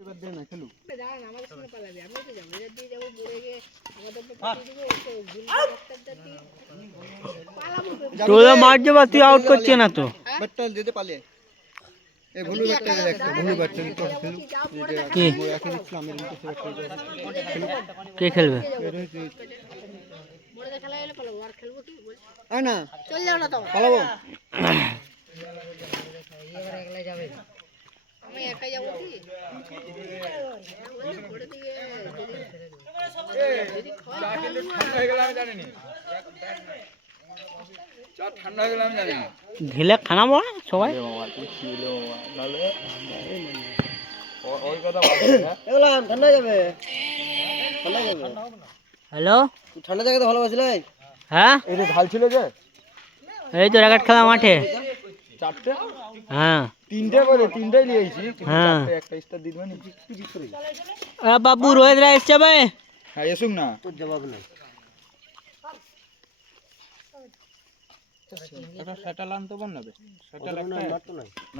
এবার দে না খেলু দাঁড়ান আমাদের সামনে পালাবি আমি তো যাবো এর দিয়ে যাবো ঘুরে গিয়ে আমাদের তো পাঠিয়ে দিবে ওকে গুলটা দিয়ে পালাবো তোরা মার যাবা তুই আউট করছিস না তো ব্যাটটা দিতে পালিয়ে এই ভুলু ব্যাটটা দে একটা ভুলু ব্যাটটা দিতে খেলু কি রাখি দিছিলাম এর মধ্যে কে খেলবে বড় খেলা হলে পালাবো আর খেলবো কি বল আয় না চল যাও না তো পালাবো এবার একলা যাবে আমি একাই যাবো কি ঘুরে দিয়ে যদি ঠান্ডা হয়ে গেল আমি জানি না ঢিলে খানা বড় সবাই এগুলা ঠান্ডা যাবে হ্যালো ঠান্ডা জায়গাতে ভালোবাসলে হ্যাঁ এই যে ঝাল ছিল যে এই তো র্যাকেট খেলা মাঠে চারটে হ্যাঁ তিনটে করে তিনটাই নিয়েছি হ্যাঁ একটা স্টার দিবেন বাবু রোহিত রায় এসছে ভাই হ্যাঁ এসুক না তোর জবাব নাই একটা সেটাল আনতে পার না সেটাল একটা